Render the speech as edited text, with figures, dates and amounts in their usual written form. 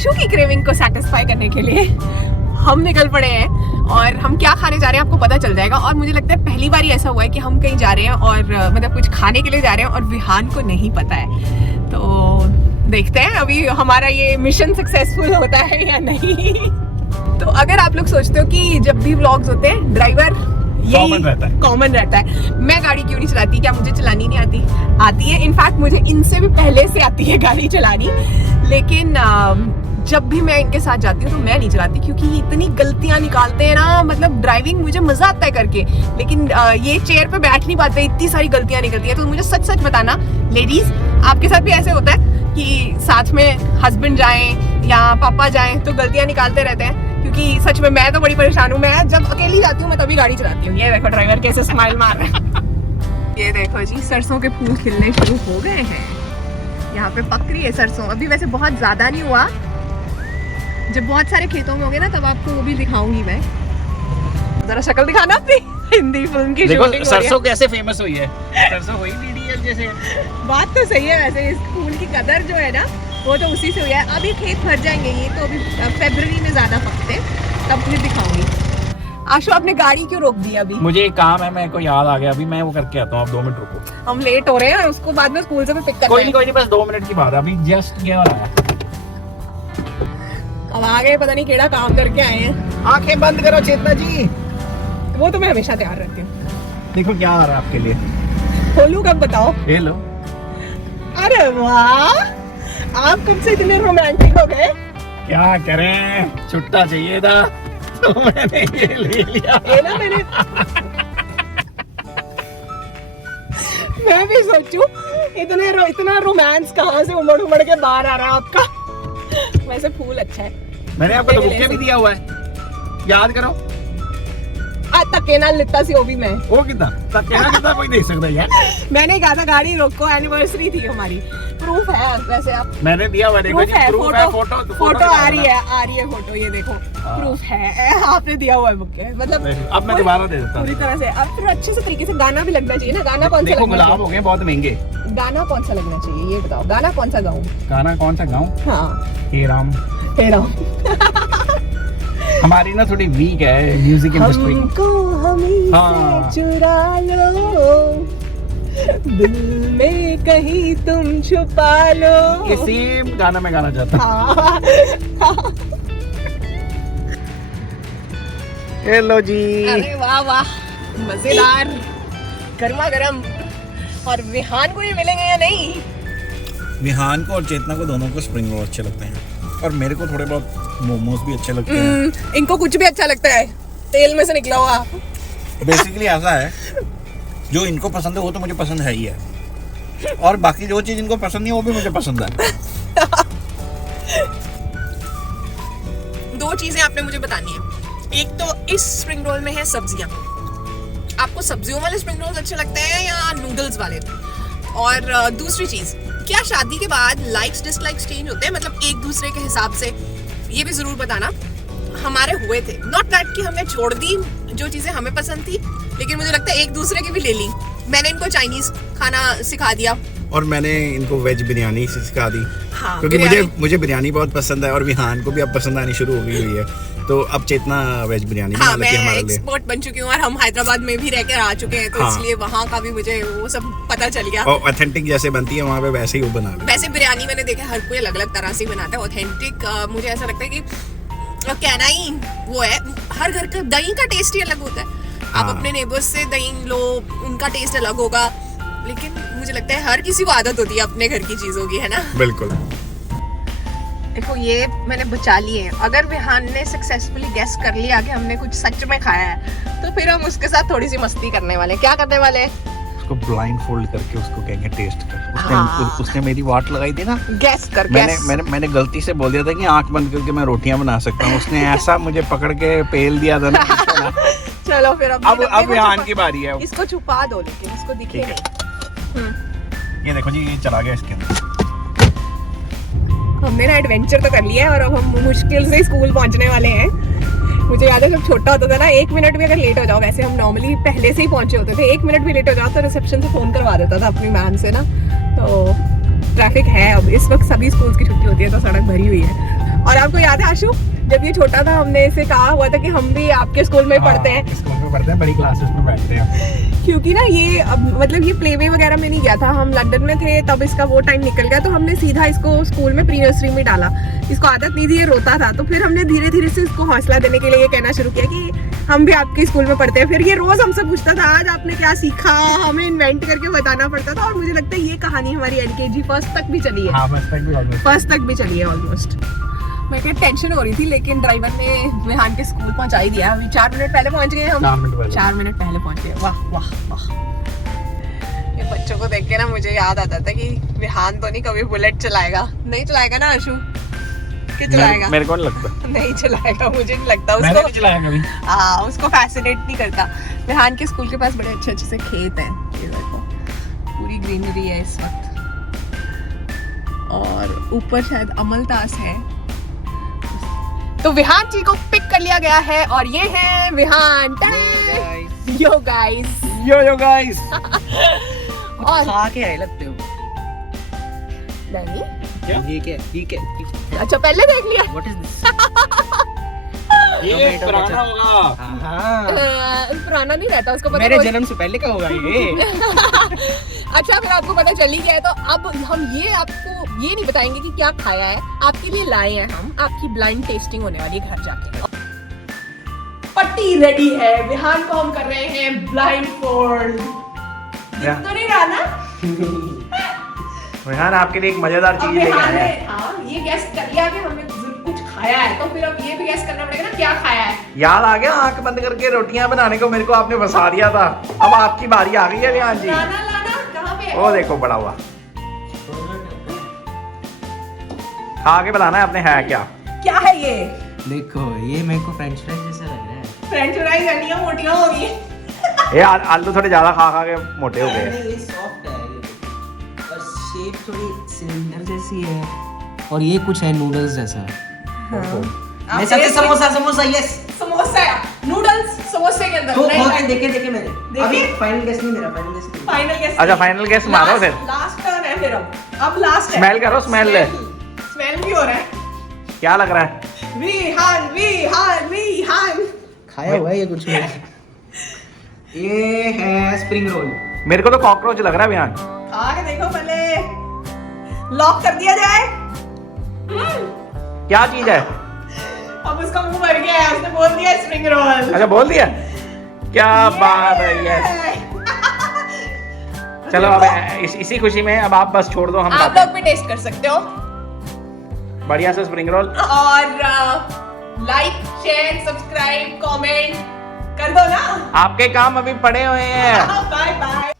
आशु की क्रेविंग को सेटिस्फाई करने के लिए हम निकल पड़े हैं और हम क्या खाने जा रहे हैं आपको पता चल जाएगा। और मुझे लगता है पहली बार ही ऐसा हुआ है कि हम कहीं जा रहे हैं और मतलब कुछ खाने के लिए जा रहे हैं और विहान को नहीं पता है। तो देखते हैं अभी हमारा ये मिशन सक्सेसफुल होता है या नहीं। तो अगर आप लोग सोचते हो कि जब भी व्लॉग्स होते हैं ड्राइवर कॉमन रहता है, मैं गाड़ी क्यों नहीं चलाती, क्या मुझे चलानी नहीं आती? आती है, इनफैक्ट मुझे इनसे भी पहले से आती है गाड़ी चलानी, लेकिन जब भी मैं इनके साथ जाती हूँ तो मैं नहीं चलाती क्योंकि इतनी गलतियां निकालते हैं ना। मतलब ड्राइविंग मुझे मजा आता है करके, लेकिन ये चेयर पे बैठ नहीं पाते, इतनी सारी गलतियां निकलती हैं। तो मुझे सच सच बताना लेडीज, आपके साथ भी ऐसे होता है कि साथ में हस्बैंड जाएं या पापा जाएं तो गलतियां निकालते रहते हैं? क्योंकि सच में मैं तो बड़ी परेशान हूँ। मैं जब अकेली जाती हूँ मैं तभी गाड़ी चलाती हूँ। ये देखो ड्राइवर कैसे स्माइल मार रहा है। ये देखो जी, सरसों के फूल खिलने शुरू हो गए हैं। यहाँ पे पक रही है सरसों। अभी वैसे बहुत ज्यादा नहीं हुआ, जब बहुत सारे खेतों में होंगे ना तब आपको वो भी दिखाऊंगी मैं। जरा शक्ल दिखाना अपनी। हिंदी फिल्म की देखो सरसों कैसे फेमस हुई है। सरसों हुई डीडीएल जैसे। बात तो सही है, वैसे इस फूल की कदर जो है ना वो तो उसी से हुई है। अभी खेत भर जाएंगे, ये तो अभी फरवरी में ज्यादा पकते, तब फिर दिखाऊंगी। आशु आपने गाड़ी क्यों रोक दी अभी? मुझे एक काम है, मेरे को याद आ गया, अभी मैं वो करके आता हूँ। आप 2 मिनट रुको। हम लेट हो रहे हैं, उसको बाद में स्कूल से भी पिक करना है। कोई नहीं, बस 2 मिनट की बात है। अभी जस्ट गया और आया। अब आ गए, पता नहीं केड़ा काम करके आए हैं। आंखें बंद करो चेतना जी। वो तो मैं हमेशा तैयार रहती हूँ। देखो क्या आ रहा है आपके लिए। खोलू कब बताओ? ये लो। अरे वाह, आप कब से इतने रोमांटिक हो गए? क्या करें, छुट्टा चाहिए था तो मैंने ये ले लिया। ये ना मैं भी सोचूं इतना रोमांस कहाँ से उमड़ के बाहर आ रहा है आपका। वैसे फूल अच्छा है। मैंने आपको तो बुके भी दिया हुआ है, याद करो। धक्के नाल लिता सी वो भी मैं। वो कितना कितना कोई दे सकता है यार। मैंने कहा था गाड़ी रोको, एनिवर्सरी थी हमारी। प्रूफ है वैसे आप। मैंने दिया हुआ, देखो जी प्रूफ है। फोटो आ रही है फोटो, ये देखो प्रूफ है। आपने दिया हुआ है बुके, मतलब अब मैं दोबारा दे देता हूं पूरी तरह से। अब फिर अच्छे से तरीके से गाना भी लगना चाहिए ना। गाना कौन सा? देखो गुलाब हो गए बहुत महंगे। गाना कौन सा लगना चाहिए ये बताओ? गाना कौन सा गाऊं? गाना कौन सा गाऊं? हाँ, हे राम। हमारी ना थोड़ी वीक है म्यूजिक इंडस्ट्री। हमको हमी से चुरा लो, दिल में कहीं तुम छुपा लो। ये सेम गाना मैं गाना चाहता हूँ। हेलो जी। अरे वाह वाह, मजेदार, गर्मा गर्म। और विहान को ये मिलेंगे या नहीं? विहान को और चेतना को दोनों को स्प्रिंग रोल अच्छे लगते हैं, और मेरे को थोड़े बहुत मोमोज भी अच्छे लगते हैं। इनको कुछ भी अच्छा लगता है, तेल में से निकला हुआ। बेसिकली ऐसा है, जो इनको पसंद है वो तो मुझे पसंद है ही है, और बाकी जो चीज इनको पसंद नहीं वो भी मुझे पसंद है। 2 चीजें आपने मुझे बतानी है। एक तो इस स्प्रिंग रोल में है सब्जियां। आपको सब्जियों वाले स्प्रिंग रोल्स अच्छे लगते हैं या नूडल्स वाले? और दूसरी चीज, क्या शादी के बाद लाइक्स डिसलाइक्स चेंज होते हैं, मतलब एक दूसरे के हिसाब से? ये भी जरूर बताना। हमारे हुए थे, नॉट दैट कि हमने छोड़ दी जो चीजें हमें पसंद थी, लेकिन मुझे लगता है एक दूसरे की भी ले ली। मैंने इनको चाइनीज खाना सिखा दिया और मैंने इनको वेज बिरयानी सिखा दी। हाँ, क्योंकि मुझे बिरयानी बहुत पसंद है, और विहान को भी अब पसंद आनी शुरू हो गई हुई है। तो अब चेतना वेज बिरयानी हाँ, मैं एक्सपर्ट बन चुकी हूँ, और हम हैदराबाद में भी रहकर आ चुके हैं, तो हाँ, इसलिए वहाँ का भी मुझे वो सब पता चल गया। और ऑथेंटिक जैसे बनती है वहाँ पे वैसे ही वो बना लो। वैसे बिरयानी मैंने देखा हर कोई अलग अलग तरह से बनाता है। ऑथेंटिक मुझे ऐसा लगता है कि कहना ही वो है, हर घर का दही का टेस्ट ही अलग होता है। आप अपने नेबर्स से दही लो, उनका टेस्ट अलग होगा, लेकिन मुझे लगता है हर किसी को आदत होती है अपने घर की चीजों की, है ना? बिल्कुल। देखो ये मैंने बचा लिए हैं। अगर विहान ने सक्सेसफुली गेस कर लिया कि हमने कुछ सच में खाया है, तो फिर हम उसके साथ थोड़ी सी मस्ती करने वाले हैं। क्या करने वाले हैं? उसको ब्लाइंड फोल्ड करके उसको कहेंगे टेस्ट कर। उसने मेरी वाट लगाई थी ना, गैस कर। मैंने गलती से बोल दिया था कि आंख बंद करके मैं रोटियां बना सकता हूँ। उसने ऐसा मुझे पकड़ के पेल दिया था ना। चलो फिर अब विहान की बारी है। इसको छुपा दो, लेकिन इसको दिखे नहीं। ये देखो जी, ये चला गया इसके अंदर। हमने ना एडवेंचर तो कर लिया है, और अब हम मुश्किल से स्कूल पहुंचने वाले हैं। मुझे याद है जब छोटा होता था ना, 1 मिनट भी अगर लेट हो जाओ, वैसे हम नॉर्मली पहले से ही पहुंचे होते थे, 1 मिनट भी लेट हो जाओ तो रिसेप्शन से फोन करवा देता था अपनी मैम से ना। तो ट्रैफिक है अब, इस वक्त सभी स्कूल्स की छुट्टी होती है तो सड़क भरी हुई है। और आपको याद है आशु, जब ये छोटा था हमने इसे कहा हुआ था कि हम भी आपके स्कूल में पढ़ते हैं। स्कूल में पढ़ते हैं, बड़ी क्लासेस में बैठते हैं। क्योंकि ना ये मतलब ये प्ले वे वगैरह में नहीं गया था, हम लंदन में थे तब इसका वो टाइम निकल गया, तो हमने सीधा इसको स्कूल में प्री नर्सरी में डाला। इसको आदत नहीं थी, ये रोता था, तो फिर हमने धीरे धीरे से इसको हौसला देने के लिए ये कहना शुरू किया कि हम भी आपके स्कूल में पढ़ते हैं। फिर ये रोज हमसे पूछता था आज आपने क्या सीखा, हमें इन्वेंट करके बताना पड़ता था। और मुझे लगता है ये कहानी हमारी एलकेजी फर्स्ट तक भी चली है। हाँ, फर्स्ट तक भी चली है ऑलमोस्ट। मैं क्या टेंशन हो रही थी, लेकिन ड्राइवर ने विहान के स्कूल पहुंचा ही दिया। अभी 4 मिनट पहले पहुंच गए हम। 4 मिनट पहले पहुंच गए। वाह वाह वाह। ये बच्चों को देख के ना मुझे याद आता था कि विहान तो नहीं कभी बुलेट चलाएगा। नहीं चलाएगा ना आशु? कि चलाएगा? मेरे को नहीं लगता। नहीं चलाएगा, मुझे नहीं लगता। मैंने उसको नहीं चलाया कभी। हाँ, उसको फैसिनेट नहीं करता। विहान के स्कूल के पास बड़े अच्छे अच्छे से खेत हैं। ये देखो पूरी ग्रीनरी है इस वक्त, और ऊपर शायद अमलतास है। तो विहान जी को पिक कर लिया गया है और ये है Vihaan. Yo guys, yo guys. और खा के आए लगते हो। नहीं, ये क्या अच्छा पहले देख लिया। What is this? ये पुराना होगा। पुराना नहीं रहता, उसको पता मेरे रोज- जन्म से पहले का होगा ये। अच्छा, फिर आपको पता चल ही गया है, तो अब हम ये आपको ये नहीं बताएंगे कि क्या खाया है, आपके लिए लाए हैं हम। आपकी ब्लाइंड टेस्टिंग होने वाली है घर जाके। पट्टी रेडी है, विहान को हम कर रहे हैं ब्लाइंड फोल्ड। तो नहीं रहा ना? विहान आपके लिए एक मजेदार अब चीज लेके विहान आया ने है। हाँ ये गेस कर लिया कि हमने कुछ खाया है, तो फिर अब ये भी गेस करना पड़ेगा ना क्या खाया है। याद आ गया आंख बंद करके रोटियां बनाने को, मेरे को आपने फंसा दिया था। अब आपकी बारी आ गई है विहान जी। लाना लाना कहाँ पे है? वो देखो बड़ा हुआ। खा के बताना है आपने है क्या। क्या है ये? देखो ये मेरे को फ्रेंच फ्राइज जैसा लग रहा है। फ्रेंच फ्राइज अंडियां मोटियां हो गई। ये आलू थोड़े ज्यादा खा खा के मोटे हो गए। नहीं, ये सॉफ्ट है ये, और शेप थोड़ी सिलेंडर जैसी है, और ये कुछ है नूडल्स जैसा। मैं सबसे समोसा यस। समोसा नूडल्स समोसे के अंदर। तो होके देखे मैंने। अभी फाइनल गेस नहीं, मेरा फाइनल गेस नहीं। Final guess. अच्छा फाइनल गेस मारो फिर। लास्ट टर्न है फिर अब लास्ट है। स्मेल करो, स्मेल ले। स्मेल भी हो रहा है। क्या लग रहा है? विहान विहान विहान। खाया हुआ है ये कुछ नहीं। ये है स्प्रिंग रोल। मेरे को तो कॉकरोच लग रहा है विहान। खा के देखो पहले, लॉक कर दिया जाए। क्या चीज है? अब उसका मुंह भर गया है, उसने बोल दिया स्प्रिंग रोल। अच्छा बोल दिया, क्या बात है। यस, चलो अब इसी खुशी में अब आप बस छोड़ दो, हम आप खाते लोग भी टेस्ट कर सकते हो। हैं। बढ़िया से स्प्रिंग रोल। और लाइक शेयर सब्सक्राइब कमेंट कर दो ना। आपके काम अभी पड़े हुए हैं। Bye bye.